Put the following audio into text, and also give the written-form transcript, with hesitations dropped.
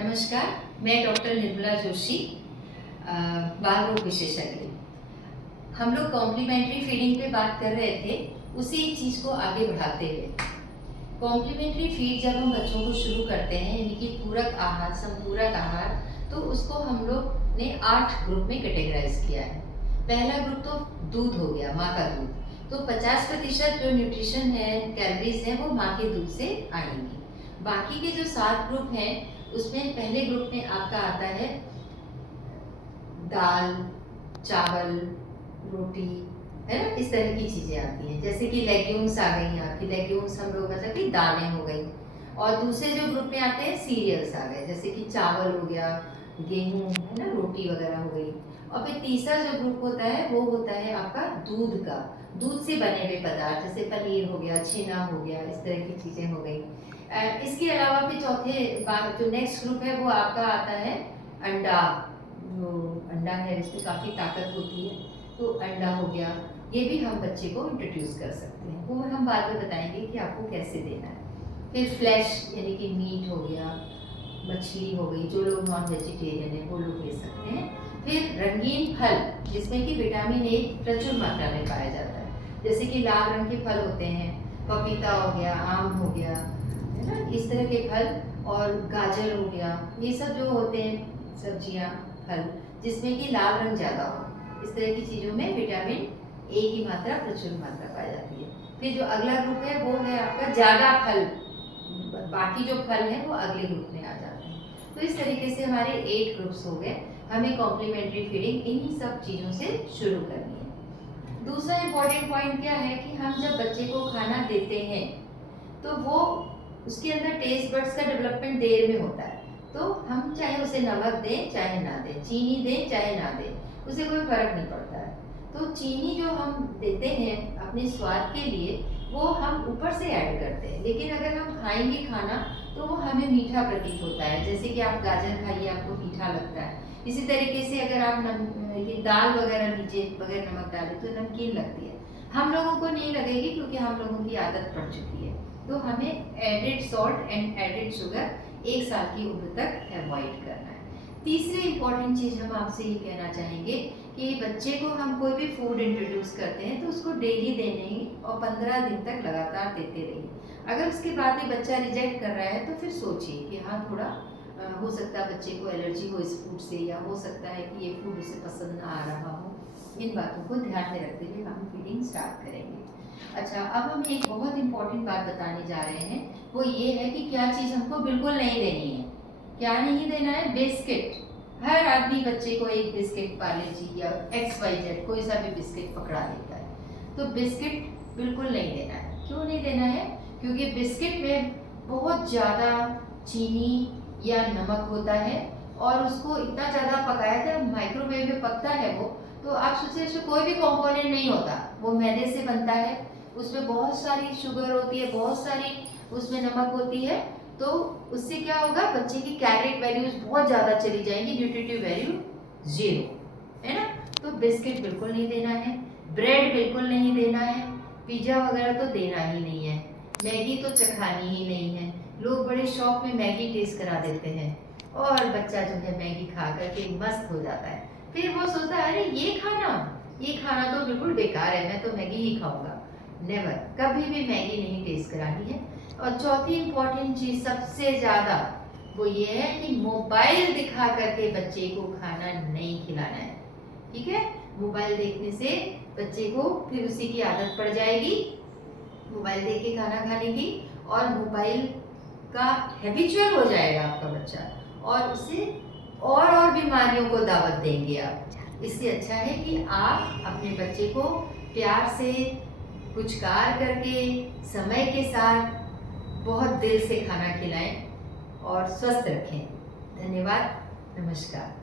नमस्कार, मैं डॉक्टर निर्मला जोशी, बाल रोग विशेषज्ञ। हम लोग कॉम्प्लीमेंट्री फीडिंग पे बात कर रहे थे, उसी चीज़ को आगे बढ़ाते हुए कॉम्प्लीमेंट्री फीड जब हम बच्चों को शुरू करते हैं, यानी कि पूरक आहार, संपूरक आहार, तो उसको हम लोग ने 8 ग्रुप में कैटेगराइज किया है। पहला ग्रुप तो दूध हो गया, माँ का दूध। तो 50% जो न्यूट्रिशन है, कैलोरीज है, वो माँ के दूध से आएंगी। बाकी के जो 7 ग्रुप हैं, उसमें पहले ग्रुप में आपका आता है दाल, चावल, रोटी, है ना, इस तरह की चीज़ें आती हैं। जैसे कि लेग्यूम्स आ गई आपकी, लेग्यूम्स हम लोग मतलब कि दालें हो गई। और दूसरे जो ग्रुप में आते हैं सीरियल्स आ गए, जैसे कि चावल हो गया, गेहूं, है ना, रोटी वगैरह हो गई। और फिर तीसरा जो ग्रुप होता है वो होता है आपका दूध का, दूध से बने हुए पदार्थ, जैसे पनीर हो गया, छेना हो गया, इस तरह की चीज़ें हो गई। इसके अलावा फिर जो नेक्स्ट ग्रुप है वो आपका आता है अंडा। जो अंडा है इसमें काफ़ी ताकत होती है, तो अंडा हो गया, ये भी हम बच्चे को इंट्रोड्यूस कर सकते हैं। वो हम बाद में बताएंगे कि आपको कैसे देना है। फिर फ्लैश यानी कि मीट हो गया, मछली हो गई, जो लोग नॉन वेजिटेरियन है वो लोग ले सकते हैं। फिर रंगीन फल, जिसमें कि विटामिन ए प्रचुर मात्रा में पाया जाता है, जैसे कि लाल रंग के फल होते हैं, पपीता हो गया, आम हो गया, है ना, इस तरह के फल। और गाजर हो गया, ये सब जो होते हैं सब्जियां, फल, जिसमें कि लाल रंग ज़्यादा हो, इस तरह की चीज़ों में विटामिन ए की मात्रा प्रचुर मात्रा पाई जाती है। फिर जो अगला ग्रुप है वो है आपका ज़्यादा फल, बाकी जो फल है वो अगले ग्रुप में आ जाते हैं। तो इस तरीके से हमारे 8 ग्रुप्स हो गए। हमें कॉम्प्लीमेंट्री फीडिंग इन्हीं सब चीज़ों से शुरू करनी है। दूसरा इम्पॉर्टेंट पॉइंट क्या है कि हम जब बच्चे को खाना देते हैं तो वो उसके अंदर टेस्ट बड्स का डेवलपमेंट देर में होता है। तो हम चाहे उसे नमक दें चाहे ना दें, चीनी दें चाहे ना दें, उसे कोई फर्क नहीं पड़ता है। तो चीनी जो हम देते हैं अपने स्वाद के लिए, वो हम ऊपर से ऐड करते हैं, लेकिन अगर हम खाएंगे खाना तो वो हमें मीठा प्रतीत होता है। जैसे कि आप गाजर खाइए, आपको मीठा लगता है। इसी तरीके से अगर आप ये दाल वगैरह लीजिए बगैर नमक डाले तो नमकीन लगती है। हम लोगों को नहीं लगेगी, क्योंकि हम लोगों की आदत पड़ चुकी है। तो हमें added salt and added sugar 1 साल की उम्र तक अवॉइड करना है। तीसरी इंपॉर्टेंट चीज़ हम आपसे ये कहना चाहेंगे कि बच्चे को हम कोई भी फूड इंट्रोड्यूस करते हैं तो उसको डेली देने ही और 15 दिन तक लगातार देते रहिए। अगर उसके बाद भी बच्चा रिजेक्ट कर रहा है तो फिर सोचिए कि हाँ, थोड़ा हो सकता है बच्चे को एलर्जी हो इस फूड से, या हो सकता है कि ये फूड उसे पसंद ना आ रहा हो। इन बातों को ध्यान में रखते हुए हम फीडिंग स्टार्ट करेंगे। अच्छा, अब हम एक बहुत इंपॉर्टेंट बात बताने जा रहे हैं, वो ये है कि क्या चीज़ हमको बिल्कुल नहीं देनी है। क्या नहीं देना है? बिस्किट। हर आदमी बच्चे को एक बिस्किट, पार्ले-जी या XYZ कोई सा भी बिस्किट पकड़ा देता है। तो बिस्किट बिल्कुल नहीं देना है। क्यों नहीं देना है? क्योंकि बिस्किट में बहुत ज़्यादा चीनी या नमक होता है, और उसको इतना ज़्यादा पकाया था, माइक्रोवेव में पकता है वो, तो आप सोचिए उसमें कोई भी कंपोनेंट नहीं होता, वो मैदे से बनता है, उसमें बहुत सारी शुगर होती है, बहुत सारी उसमें नमक होती है। तो उससे क्या होगा, बच्चे की कैलोरी वैल्यूज बहुत ज़्यादा चली जाएंगी, न्यूट्रिटिव वैल्यू 0, है ना। तो बिस्किट बिल्कुल नहीं देना है, ब्रेड बिल्कुल नहीं देना है, पिज़्ज़ा वगैरह तो देना ही नहीं है, मैगी तो चखानी ही नहीं है। लोग बड़े शौक में मैगी टेस्ट करा देते हैं, और बच्चा जो है मैगी खा करके मस्त हो जाता है। फिर वो सोचता है अरे ये खाना तो बिल्कुल बेकार है, मैं तो मैगी ही खाऊंगा। नेवर, कभी भी मैगी नहीं टेस्ट करानी है। और चौथी इंपॉर्टेंट चीज सबसे ज्यादा वो ये है कि मोबाइल दिखा करके बच्चे को खाना नहीं खिलाना है। ठीक है, मोबाइल देखने से बच्चे को फिर उसी की आदत पड़ जाएगी, मोबाइल देख के खाना खाने की, और मोबाइल का हैबिचुअल हो जाएगा आपका बच्चा, और उससे और बीमारियों को दावत देंगे आप। इससे अच्छा है कि आप अपने बच्चे को प्यार से, पुचकार करके, समय के साथ बहुत दिल से खाना खिलाएं और स्वस्थ रखें। धन्यवाद, नमस्कार।